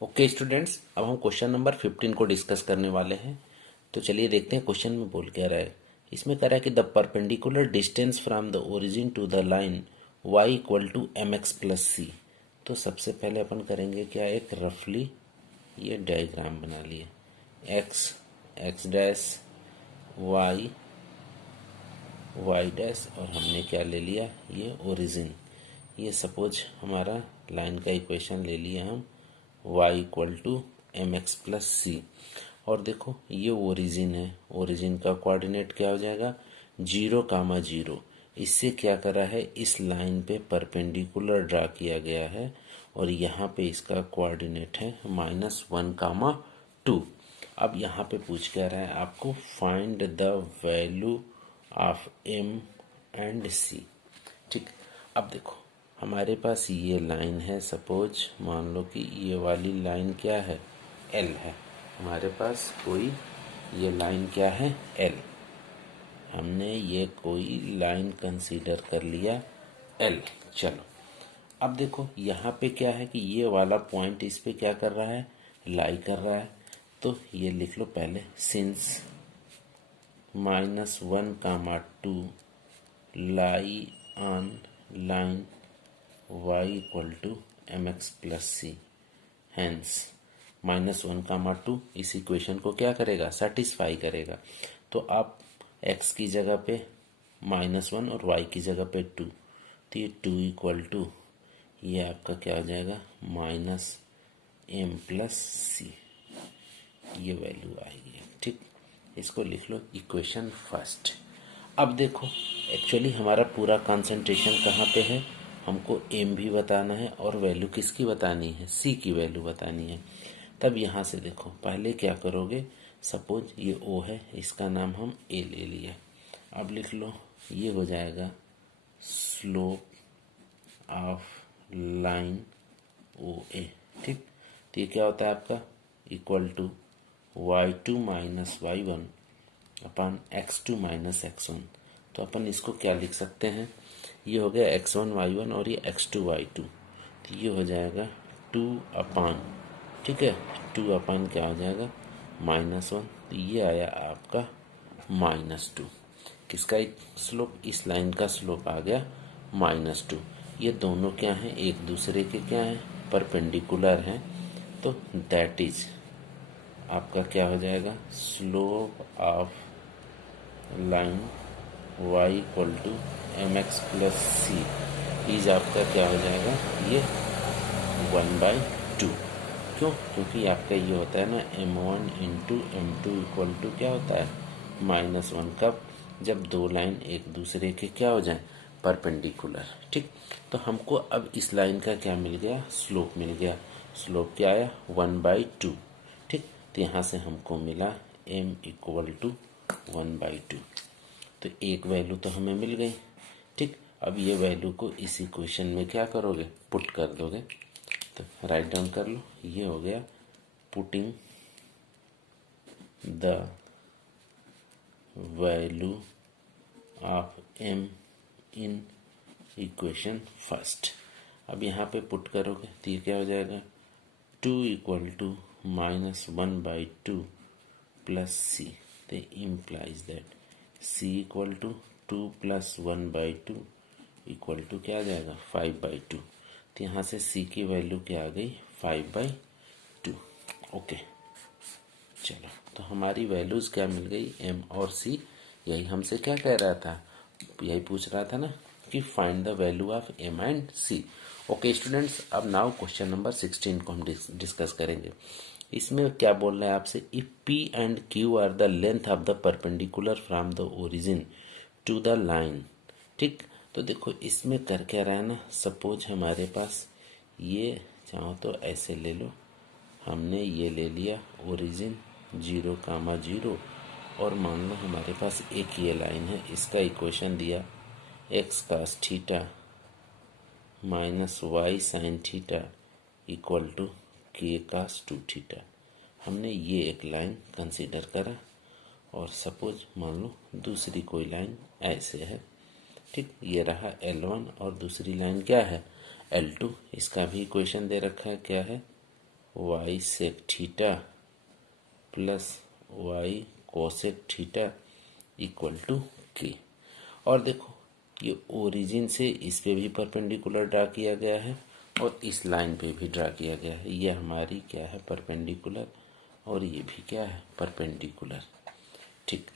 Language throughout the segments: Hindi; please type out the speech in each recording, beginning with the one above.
ओके स्टूडेंट्स, अब हम क्वेश्चन नंबर 15 को डिस्कस करने वाले हैं। तो चलिए देखते हैं क्वेश्चन में बोल क्या रहा है। इसमें कह रहा है कि the perpendicular distance from the origin to the line y equal to M x plus सी। तो सबसे पहले अपन करेंगे क्या, एक रफली ये डायग्राम बना लिए। x x dash y y dash और हमने क्या ले लिया, ये ओरिजिन। ये सपोज हमारा लाइन का इक्वेशन ले लिया हम y equal to M x plus C. और देखो ये ओरिजिन है, ओरिजिन का कोऑर्डिनेट क्या हो जाएगा, 0, 0। इससे क्या करा है, इस लाइन पे परपेंडिकुलर ड्रा किया गया है और यहाँ पे इसका कोऑर्डिनेट है -1, 2। अब यहाँ पे पूछ क्या रहा है आपको, find the value of m and c। ठीक, अब देखो हमारे पास ये लाइन है, सपोज मान लो कि ये वाली लाइन क्या है, L है। हमारे पास कोई ये लाइन क्या है, L। हमने ये कोई लाइन कंसीडर कर लिया L। चलो अब देखो यहाँ पे क्या है कि ये वाला पॉइंट इस पे क्या कर रहा है, लाई कर रहा है। तो ये लिख लो पहले, since -1, 2 lie on line y equal to M x plus c, hence -1, 2 इस इक्वेशन को क्या करेगा, सेटिस्फाई करेगा। तो आप x की जगह पे -1 और y की जगह पे 2, तो ये 2 इक्वल टू ये आपका क्या हो जाएगा, -m प्लस सी, ये वैल्यू आएगी। ठीक, इसको लिख लो इक्वेशन फर्स्ट। अब देखो एक्चुअली हमारा पूरा कंसंट्रेशन कहाँ पे है, हमको m भी बताना है और वैल्यू किसकी बतानी है, c की वैल्यू बतानी है। तब यहाँ से देखो पहले क्या करोगे, सपोज ये o है, इसका नाम हम a ले लिया। अब लिख लो ये हो जाएगा स्लोप ऑफ लाइन OA। ठीक, तो ये क्या होता है आपका, equal to y2 minus y1 अपन x2 माइनस x1। तो अपन इसको क्या लिख सकते हैं, ये हो गया x1 y1 और ये x2 y2। तो ये हो जाएगा 2 ठीक है, 2 क्या हो जाएगा, -1। तो ये आया आपका -2। किसका स्लोप, इस लाइन का स्लोप आ गया -2। ये दोनों क्या हैं, एक दूसरे के क्या हैं, परपेंडिकुलर हैं। तो दैट इज आपका क्या हो जाएगा, slope of line y equal to M x plus c is आपका क्या हो जाएगा, ये 1/2। क्यों, क्योंकि आपका ये होता है ना m1 into m2 equal to क्या होता है, -1। कब, जब दो लाइन एक दूसरे के क्या हो जाए, परपेंडिकुलर। ठीक, तो हमको अब इस लाइन का क्या मिल गया, स्लोप मिल गया। स्लोप क्या आया, 1/2। ठीक, तो यहाँ से हमको मिला m इक्वल टू 1/2। तो एक वैल्यू तो हमें मिल गई। ठीक, अब ये वैल्यू को इस इक्वेशन में क्या करोगे, पुट कर दोगे। तो राइट डाउन कर लो, ये हो गया putting the value of m in equation first. अब यहाँ पे पुट करोगे तो ये क्या हो जाएगा, 2 इक्वल टू -1/2 प्लस सी। तो implies that c equal to 2 plus 1/2 equal to क्या आ जाएगा, 5/2। तो यहाँ से c की वैल्यू क्या आ गई, 5/2। ओके, चलो तो हमारी वैल्यूज क्या मिल गई, m और c। यही हमसे क्या कह रहा था, यही पूछ रहा था ना कि find the value of m and c। Okay students, अब नाउ क्वेश्चन नंबर 16 को हम डिस्कस करेंगे। इसमें क्या बोल रहा है आपसे, if p and q are the length of the perpendicular from the origin to the line. ठीक, तो देखो इसमें कर क्या रहा है ना, सपोज हमारे पास ये चाहो तो ऐसे ले लो, हमने ये ले लिया ओरिजिन 0, 0 और मान लो हमारे पास एक ये लाइन है, इसका इक्वेशन दिया x cos theta minus y sin theta equal to k cos 2 theta. हमने ये एक लाइन कंसीडर करा और सपोज मान लो दूसरी कोई लाइन ऐसे है। ठीक, ये रहा L1 और दूसरी लाइन क्या है, L2। इसका भी इक्वेशन दे रखा है, क्या है, y sec theta plus y cosec theta equal to k. और देखो ये ओरिजिन से इस पे भी परपेंडिकुलर ड्रा किया गया है और इस लाइन पे भी ड्रा किया गया है। ये हमारी क्या है, परपेंडिकुलर, और ये भी क्या है, परपेंडिकुलर। ठीक,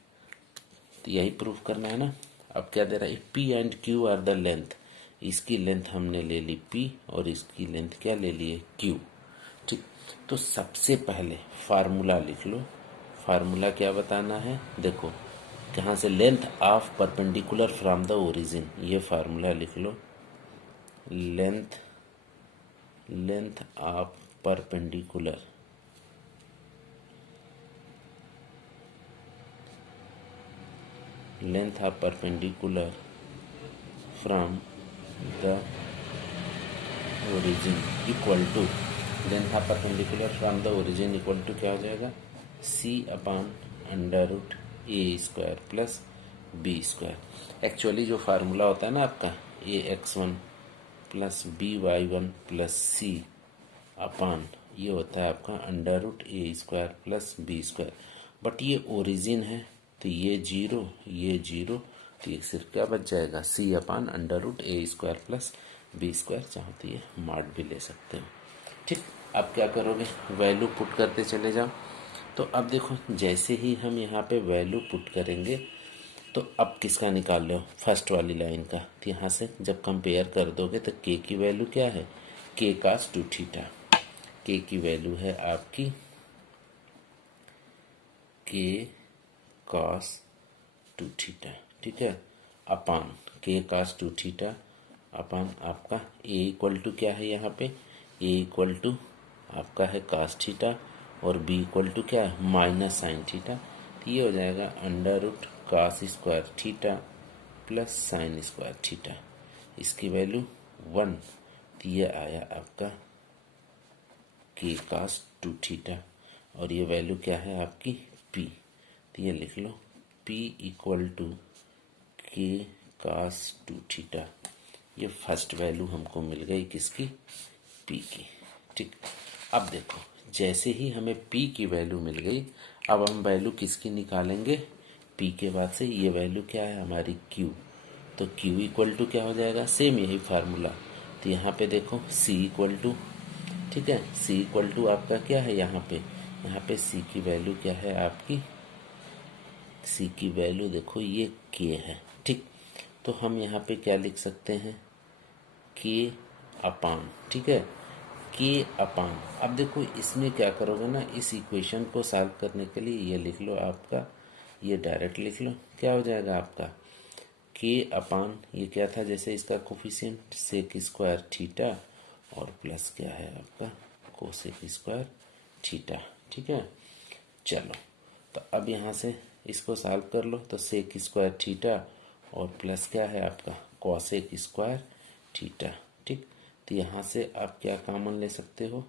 तो यही प्रूफ करना है ना। अब क्या दे रहा है, P and Q R the length. इसकी लेंथ हमने ले ली पी और इसकी लेंथ क्या ले ली है, क्यू। ठीक, तो सबसे पहले फार्मूला लिख लो। फार्मूला क्या बताना है, देखो कहाँ से, length of perpendicular from the origin. ये फार्मूला लिख लो, length of perpendicular from the origin equal to, length of perpendicular from the origin equal to क्या हो जाएगा, सी अपॉन अंडर रूट ए square plus B square. Actually जो फार्मूला होता है ना आपका, A x one plus B Y one plus C upon, ये होता है आपका under root A square plus B square. But ये ओरिजिन है तो ये जीरो, तो ये सिर्फ क्या बच जाएगा, सी अपॉन अंडर रूट ए स्क्वायर प्लस बी स्क्वायर। चाहो तो ये मॉड भी ले सकते हो। ठीक, अब क्या करोगे, वैल्यू पुट करते चले जाओ। तो अब देखो जैसे ही हम यहाँ पे वैल्यू पुट करेंगे तो अब किसका निकाल लो, फर्स्ट वाली लाइन का। तो यहाँ से जब कंपेयर कर दोगे तो के की वैल्यू क्या है, के कास टू थीटा। के की वैल्यू है आपकी के कॉस टू थीटा। ठीक है, अपान के कॉस टू थीटा अपान आपका ए इक्वल टू क्या है, यहाँ पे ए इक्वल टू आपका है कॉस थीटा और बी इक्वल टू क्या है, माइनस साइन थीटा। तो ये हो जाएगा under root cos square theta plus sine square theta. इसकी वैल्यू 1, तो ये आया आपका के कॉस टू थीटा और ये वैल्यू क्या है आपकी पी। तो ये लिख लो P इक्वल टू के कास टू थीटा। ये फर्स्ट वैल्यू हमको मिल गई किसकी, P की। ठीक, अब देखो जैसे ही हमें P की वैल्यू मिल गई, अब हम वैल्यू किसकी निकालेंगे, P के बाद से ये वैल्यू क्या है हमारी Q। तो Q इक्वल टू क्या हो जाएगा, सेम यही फार्मूला। तो यहाँ पे देखो C इक्वल टू, ठीक है, C इक्वल टू आपका क्या है, यहाँ पे C की वैल्यू क्या है आपकी, C की वैल्यू देखो ये K है। ठीक, तो हम यहाँ पे क्या लिख सकते हैं, K अपान, ठीक है, K अपान। अब देखो इसमें क्या करोगे ना, इस इक्वेशन को सॉल्व करने के लिए ये लिख लो आपका, ये डायरेक्ट लिख लो, क्या हो जाएगा आपका K अपान, ये क्या था, जैसे इसका कोफिशिएंट सेक स्क्वायर थीटा और प्लस क्या है आपका कोसेक स्क्वायर थीटा। ठीक है, चलो तो अब यहाँ से इसको सॉल्व कर लो। तो सेक स्क्वायर थीटा और प्लस क्या है आपका कॉसेक स्क्वायर थीटा। ठीक, तो यहाँ से आप क्या कॉमन ले सकते हो,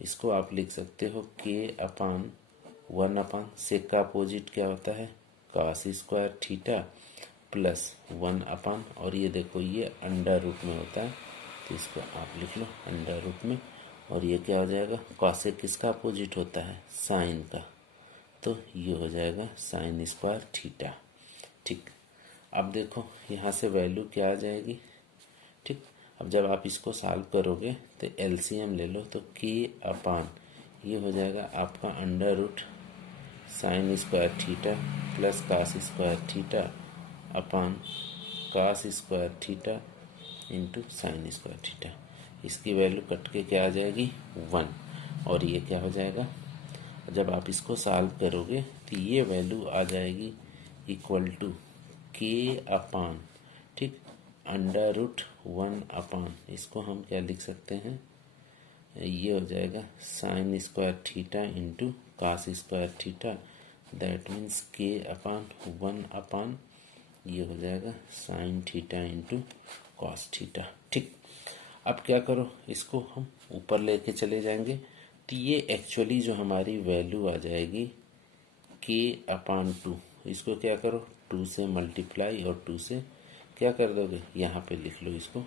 इसको आप लिख सकते हो के अपान 1 अपान सेक का अपोजिट क्या होता है कॉस स्क्वायर थीटा प्लस 1 अपान, और ये देखो ये अंडर रूट में होता है तो इसको आप लिख लो अंडर रूट में, और ये क्या हो जाएगा, कॉसेक किसका अपोजिट होता है, साइन का, तो ये हो जाएगा साइन स्क्वायर थीटा। ठीक, अब देखो यहाँ से वैल्यू क्या आ जाएगी। ठीक, अब जब आप इसको सॉल्व करोगे तो एलसीएम ले लो, तो के अपान ये हो जाएगा आपका under root sine square theta plus cos square theta upon cos square theta into sine square theta. इसकी वैल्यू कट के क्या आ जाएगी 1, और ये क्या हो जाएगा, जब आप इसको सॉल्व करोगे तो ये वैल्यू आ जाएगी इक्वल टू के अपान, ठीक, अंडर रूट 1 अपान, इसको हम क्या लिख सकते हैं, ये हो जाएगा sine square theta into cos square theta, that means k upon 1 upon ये हो जाएगा sine theta into cos theta. ठीक, अब क्या करो, इसको हम ऊपर लेके चले जाएंगे तो ये एक्चुअली जो हमारी वैल्यू आ जाएगी के अपान 2, इसको क्या करो 2 से मल्टीप्लाई और 2 से क्या कर दोगे, यहाँ पे लिख लो इसको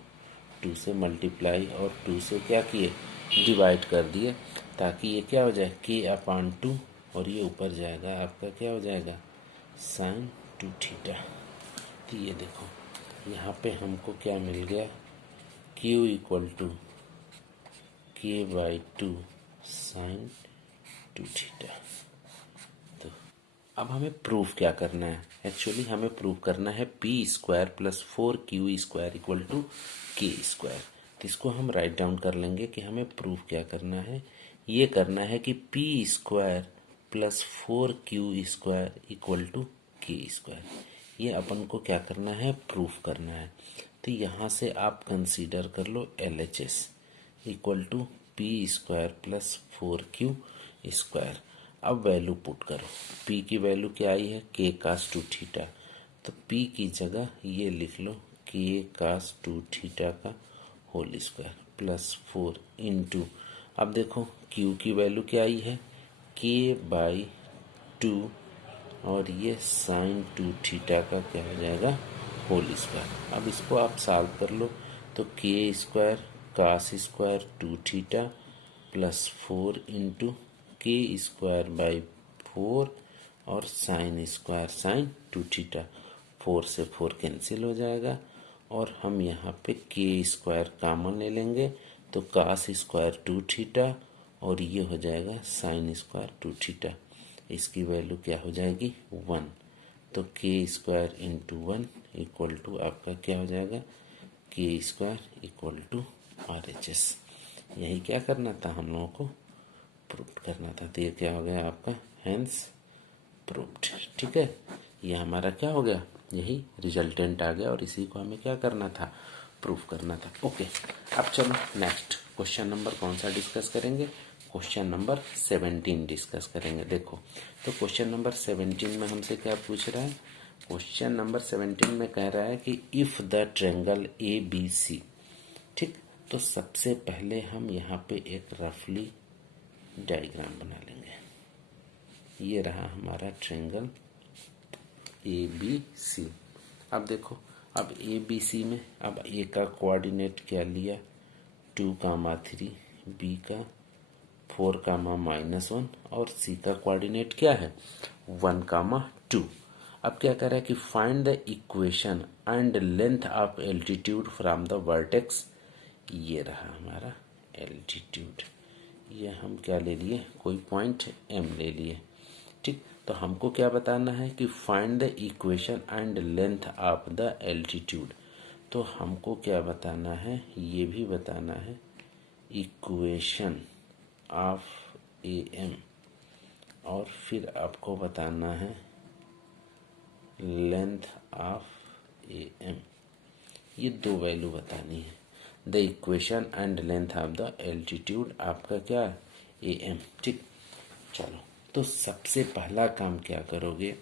2 से मल्टीप्लाई और 2 से क्या किए, डिवाइड कर दिए, ताकि ये क्या हो जाए k/2 और ये ऊपर जाएगा आपका क्या हो जाएगा sin 2θ। तो ये देखो यहाँ पे हमको क्या मिल गया, q = k/2 sin 2θ। तो अब हमें प्रूफ क्या करना है, एक्चुअली हमें प्रूफ करना है p² + 4q² = k²। तो इसको हम राइट डाउन कर लेंगे कि हमें प्रूफ क्या करना है। ये करना है कि p² + 4q² = k²। ये अपन को क्या करना है, प्रूफ करना है। तो यहाँ से आप कंसीडर कर लो LHS = p² + 4q²। अब वैल्यू पुट करो, p की वैल्यू क्या आई है k cos 2θ, तो p की जगह ये लिख लो k cos 2θ का होल स्क्वायर प्लस 4 इंटू, अब देखो q की वैल्यू क्या आई है k/2 और ये sin 2θ का क्या हो जाएगा होल स्क्वायर। अब इसको आप सॉल्व कर लो तो k² cos square 2θ plus 4 into k²/4 और sin स्क्वायर sin 2θ, 4 से 4 कैंसिल हो जाएगा और हम यहाँ पे k² कॉमन ले लेंगे तो cos स्क्वायर 2θ और ये हो जाएगा sin स्क्वायर 2θ। इसकी वैल्यू क्या हो जाएगी 1, तो k² × 1 = आपका क्या हो जाएगा k² = RHS। यही क्या करना था हम लोगों को, प्रूफ करना था। तो ये क्या हो गया आपका हेंस प्रूफ्ड। ठीक है, ये हमारा क्या हो गया, यही रिजल्टेंट आ गया और इसी को हमें क्या करना था, प्रूफ करना था। ओके, अब चलो नेक्स्ट क्वेश्चन नंबर कौन सा डिस्कस करेंगे, क्वेश्चन नंबर 17 डिस्कस करेंगे। देखो तो क्वेश्चन नंबर 17 में हमसे क्या पूछ रहा है, क्वेश्चन नंबर 17 में कह रहा है कि इफ द ट्रायंगल ABC। ठीक, तो सबसे पहले हम यहाँ पे एक रफली डायग्राम बना लेंगे। ये रहा हमारा ट्रायंगल ABC। अब देखो, अब ABC में अब A का कोऑर्डिनेट क्या लिया 2,3, B का 4,-1 और C का कोऑर्डिनेट क्या है 1,2। अब क्या कर रहा है कि find the equation and length of altitude from the vertex. ये रहा हमारा एल्टीट्यूड, ये हम क्या ले लिए, कोई पॉइंट M ले लिए। ठीक, तो हमको क्या बताना है कि find the equation and length of the altitude. तो हमको क्या बताना है, ये भी बताना है इक्वेशन ऑफ AM और फिर आपको बताना है लेंथ ऑफ AM। ये दो वैल्यू बतानी है, the equation and length of the altitude आपका क्या AM। ठीक, चलो तो सबसे पहला काम क्या करोगे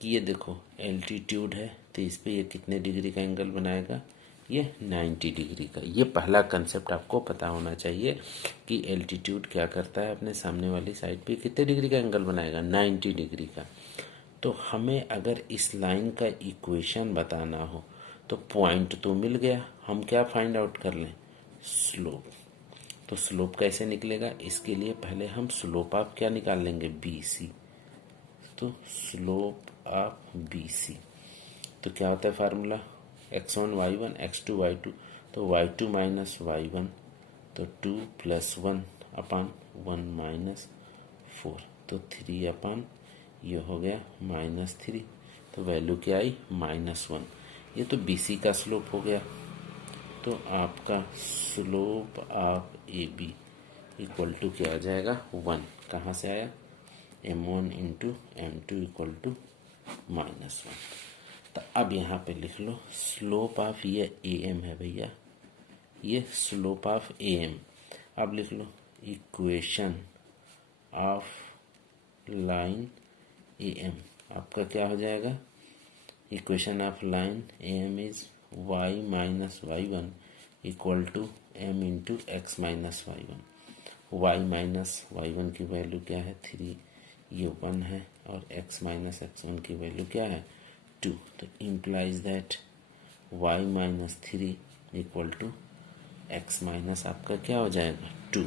कि ये देखो एल्टीट्यूड है तो इस पे ये कितने डिग्री का एंगल बनाएगा, ये 90 डिग्री का। ये पहला कंसेप्ट आपको पता होना चाहिए कि एल्टीट्यूड क्या करता है, अपने सामने वाली साइड पे कितने डिग्री का एंगल बनाएगा 90 डिग्री का। तो हमें अगर इस लाइन का इक्वेशन बताना हो तो पॉइंट तो मिल गया, हम क्या फाइंड आउट कर लें स्लोप। तो स्लोप कैसे निकलेगा, इसके लिए पहले हम स्लोप ऑफ क्या निकाल लेंगे BC। तो स्लोप ऑफ BC तो क्या होता है formula x1 y1 x2 y2, तो y2 माइनस y1 तो 2 + 1/1 - 4 तो 3 ये हो गया -3, तो वैल्यू क्या आई -1। ये तो BC का स्लोप हो गया। तो आपका स्लोप ऑफ AB = क्या आ जाएगा 1, कहाँ से आया M1 × M2 = -1। तो अब यहाँ पे लिख लो स्लोप ऑफ ये AM है भैया, ये स्लोप ऑफ AM। अब लिख लो इक्वेशन ऑफ लाइन AM आपका क्या हो जाएगा, equation of line AM is y - y1 = M × x - y1। y - y1 की वैल्यू क्या है 3, ये 1 है और x - x1 की वैल्यू क्या है 2। तो implies that y - 3 = x minus आपका क्या हो जाएगा 2।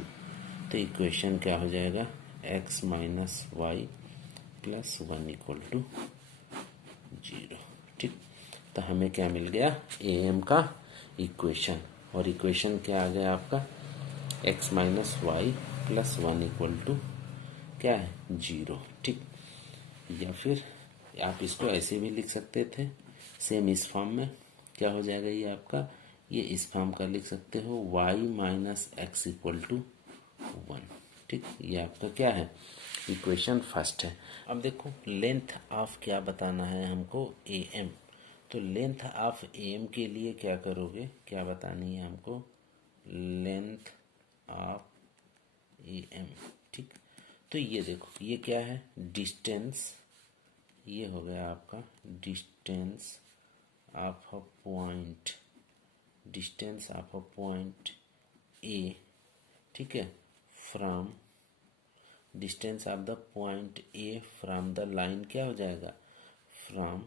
तो इक्वेशन क्या हो जाएगा x minus y plus 1 equal to 0। ठीक, तो हमें क्या मिल गया ए एम का इक्वेशन। और इक्वेशन क्या आ गया आपका x minus y plus 1 equal to क्या है 0। ठीक, या फिर आप इसको ऐसे भी लिख सकते थे सेम इस फॉर्म में। क्या हो जाएगा ये आपका, ये इस फॉर्म का लिख सकते हो y minus x equal to 1। ठीक, ये आपका क्या है इक्वेशन फर्स्ट है। अब देखो लेंथ ऑफ क्या बताना है हमको ए एम। तो लेंथ ऑफ ए एम के लिए क्या करोगे, क्या बतानी है हमको लेंथ ऑफ ए एम। ठीक, तो ये देखो ये क्या है डिस्टेंस, ये हो गया आपका distance of a point, distance of a point A. ठीक है, from distance of the point A from the line क्या हो जाएगा from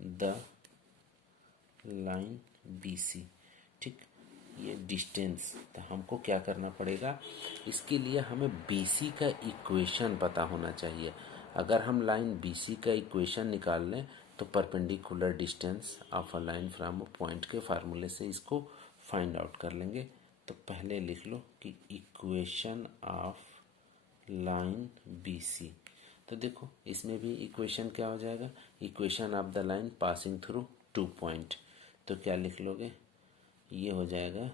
the line B C. ठीक, ये डिस्टेंस, तो हमको क्या करना पड़ेगा, इसके लिए हमें बी सी का इक्वेशन पता होना चाहिए। अगर हम लाइन बी सी का इक्वेशन निकाल लें तो perpendicular distance of a line from a point के फार्मूले से इसको फाइंड आउट कर लेंगे। तो पहले लिख लो कि equation of line B C. तो देखो इसमें भी इक्वेशन क्या हो जाएगा, equation of the line passing through 2 point. तो क्या लिख लोगे, ये हो जाएगा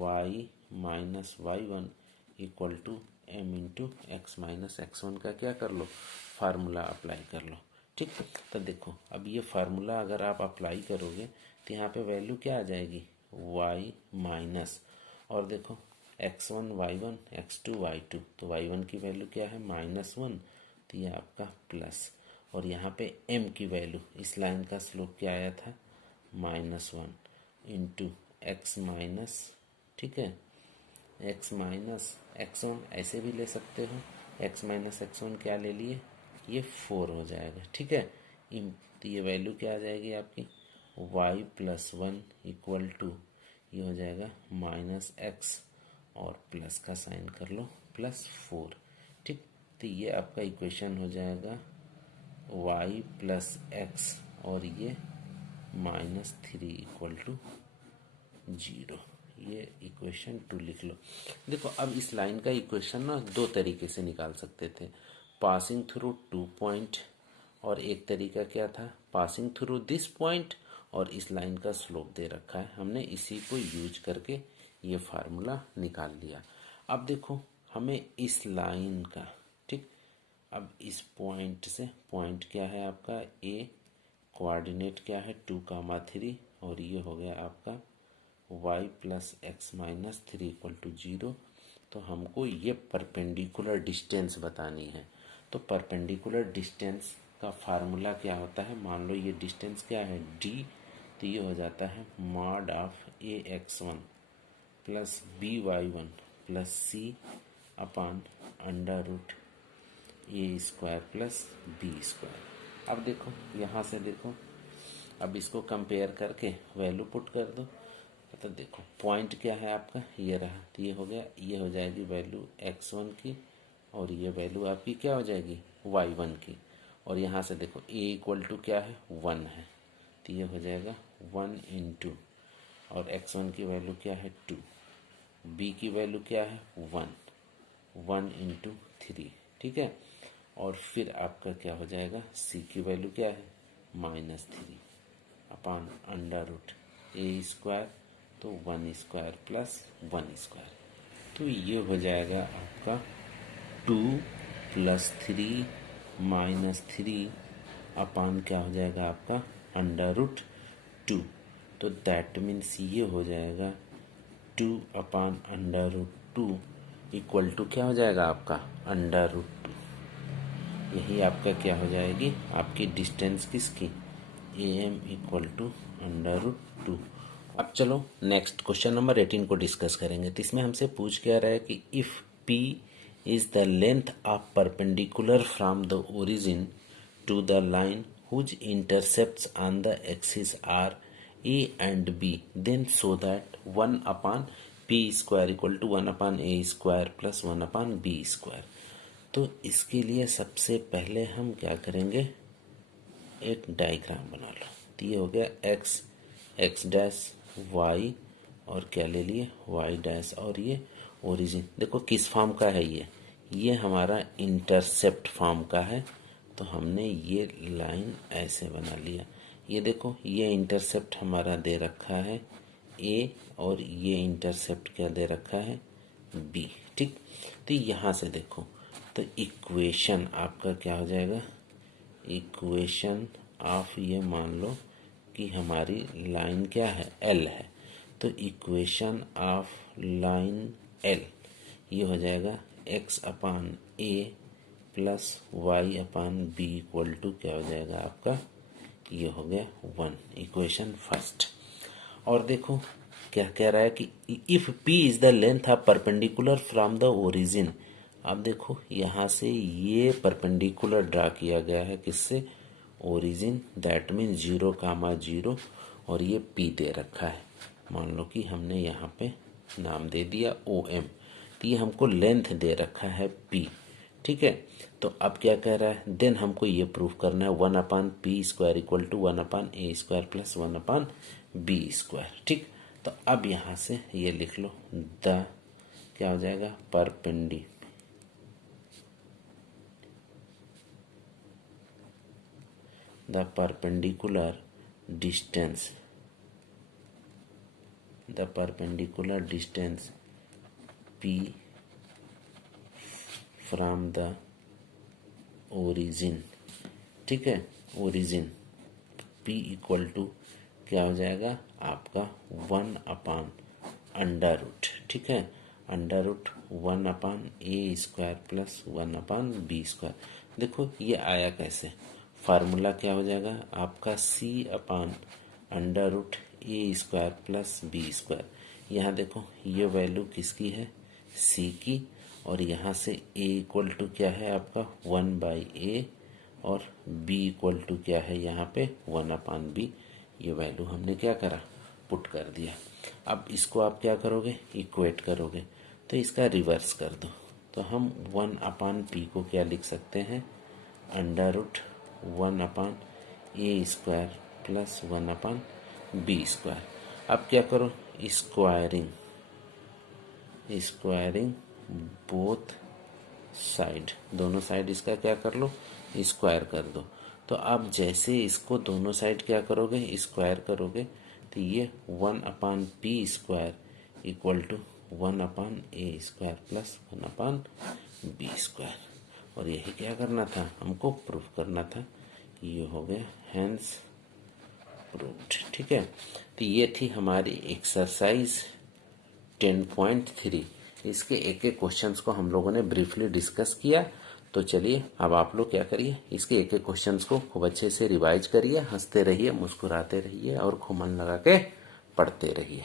y minus y one equal to m into x minus x one का क्या कर लो फार्मूला अप्लाई कर लो। ठीक, तो देखो अब ये फार्मूला अगर आप अप्लाई करोगे तो यहाँ पे वैल्यू क्या आ जाएगी y माइनस, और देखो x1 y1 x2 y2, तो y1 की वैल्यू क्या है -1, तो ये आपका प्लस, और यहाँ पे m की वैल्यू इस लाइन का स्लोप क्या आया था -1 इंटू एक्स माइनस, ठीक है एक्स माइनस एक्स वन ऐसे भी ले सकते हो, एक्स माइनस एक्स वन क्या ले लिए ये 4 हो जाएगा। ठीक है, तो ये वैल्यू क्या आ जाएगी आपकी y प्लस 1 इक्वल टू ये हो जाएगा माइनस एक्स और प्लस का साइन कर लो +4। ठीक, तो ये आपका इक्वेशन हो जाएगा y प्लस एक्स और ये -3 इक्वल टू 0। ये इक्वेशन 2 लिख लो। देखो अब इस लाइन का इक्वेशन ना दो तरीके से निकाल सकते थे, पासिंग थ्रू 2 पॉइंट, और एक तरीका क्या था पासिंग थ्रू दिस पॉइंट, और इस लाइन का स्लोप दे रखा है, हमने इसी को यूज करके ये फार्मूला निकाल लिया। अब देखो हमें इस लाइन का, ठीक, अब इस पॉइंट से, पॉइंट क्या है आपका ए, कोऑर्डिनेट क्या है 2,3, और ये हो गया आपका y plus x minus 3 equal to 0। तो हमको ये परपेंडिकुलर डिस्टेंस बतानी है। तो परपेंडिकुलर डिस्टेंस का फार्मूला क्या होता है, मान लो ये डिस्टेंस क्या है d, तो ये हो जाता है mod of a x one plus B Y one plus c upon under root A square plus B square. अब देखो यहाँ से देखो, अब इसको कंपेयर करके वैल्यू पुट कर दो। तो देखो पॉइंट क्या है आपका ये रहा, तो ये हो गया, ये हो जाएगी वैल्यू x1 की, और ये वैल्यू आपकी क्या हो जाएगी y1 की। और यहाँ से देखो a इक्वल टू क्या है 1 है, तो ये हो जाएगा 1 इंटू, और x1 की वैल्यू क्या है 2, b की वैल्यू क्या है 1 इंटू 3। ठीक है, और फिर आपका क्या हो जाएगा c की वैल्यू क्या है -3 अपान अंडर रूट ए स्क्वायर, तो 1 स्क्वायर प्लस 1 स्क्वायर। तो ये हो जाएगा आपका 2 प्लस 3 माइनस 3 अपान क्या हो जाएगा आपका अंडर रूट 2। तो दैट मीन्स ये हो जाएगा 2 upon under root 2 equal to क्या हो जाएगा आपका अंडर रूट 2। यही आपका क्या हो जाएगी आपकी डिस्टेंस किसकी A M equal to under root 2। अब चलो नेक्स्ट क्वेश्चन नंबर 18 को डिस्कस करेंगे। तो इसमें हमसे पूछ क्या रहा है कि if P is the length of perpendicular from the origin to the line whose intercepts on the axis are a and b then so that 1/p² equal to 1/a² plus 1/b²। तो इसके लिए सबसे पहले हम क्या करेंगे, एक डायग्राम बना लो। तो ये हो गया x डैश y और क्या ले लिए y डैश, और ये ओरिजिन देखो किस फॉर्म का है, ये हमारा इंटरसेप्ट फॉर्म का है। तो हमने ये लाइन ऐसे बना लिया। ये देखो ये इंटरसेप्ट हमारा दे रखा है a और ये इंटरसेप्ट क्या दे रखा है b। ठीक, तो यहाँ से देखो तो इक्वेशन आपका क्या हो जाएगा, इक्वेशन ऑफ ये मान लो कि हमारी लाइन क्या है L है, तो इक्वेशन ऑफ लाइन L ये हो जाएगा x/a plus y/b equal to क्या हो जाएगा आपका, ये हो गया 1, इक्वेशन फर्स्ट। और देखो क्या कह रहा है कि if p is the length of perpendicular from the origin. अब देखो यहाँ से ये परपेंडिकुलर ड्रा किया गया है किससे, ओरिजिन, दैट मीन 0, 0 और ये p दे रखा है। मान लो कि हमने यहाँ पे नाम दे दिया OM, तो ये हमको लेंथ दे रखा है p। ठीक है, तो अब क्या कह रहा है, देन हमको ये प्रूफ करना है 1/p² equal to 1/a² plus 1/b²। ठीक, तो अब यहाँ से ये लिख लो द क्या हो जाएगा perpendicular distance p from the origin. ठीक है, ओरिजिन p इक्वल टू क्या हो जाएगा आपका 1/√। ठीक है, √1/a² प्लस 1/b²। देखो ये आया कैसे, फार्मूला क्या हो जाएगा आपका c/√a² प्लस b²। यहाँ देखो ये वैल्यू किसकी है, c की, और यहाँ से a इक्वल टू क्या है आपका 1/a और b इक्वल टू क्या है यहाँ पे 1/b। ये वैल्यू हमने क्या करा, पुट कर दिया। अब इसको आप क्या करोगे, इक्वेट करोगे, तो इसका रिवर्स कर दो। तो हम 1/p को क्या लिख सकते हैं, √1/a² प्लस 1/b²। अब क्या करो, स्क्वायरिंग बोथ साइड, दोनों साइड इसका क्या कर लो, स्क्वायर कर दो। तो आप जैसे इसको दोनों साइड क्या करोगे, स्क्वायर करोगे, तो ये 1/p² equal to 1/a² plus 1/b²। और यही क्या करना था, हमको प्रूफ करना था। ये हो गया हैंस प्रूव्ड। ठीक है, तो ये थी हमारी एक्सरसाइज 10.3। इसके एक एक क्वेश्चंस को हम लोगों ने ब्रीफली डिस्कस किया। तो चलिए अब आप लोग क्या करिए, इसके एक एक क्वेश्चंस को खूब अच्छे से रिवाइज करिए, हंसते रहिए, मुस्कुराते रहिए और खूब मन लगा के पढ़ते रहिए।